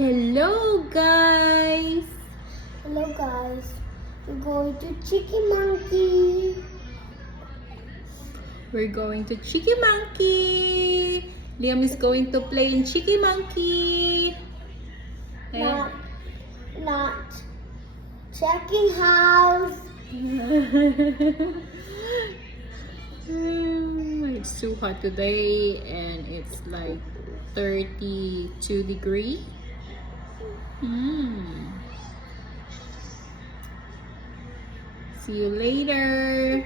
Hello guys! Hello guys, we're going to Chicky Monkey. We're going to Chicky Monkey. Liam is going to play in Chicky Monkey. Not checking house. It's too hot today and it's like 32 degrees. See you later.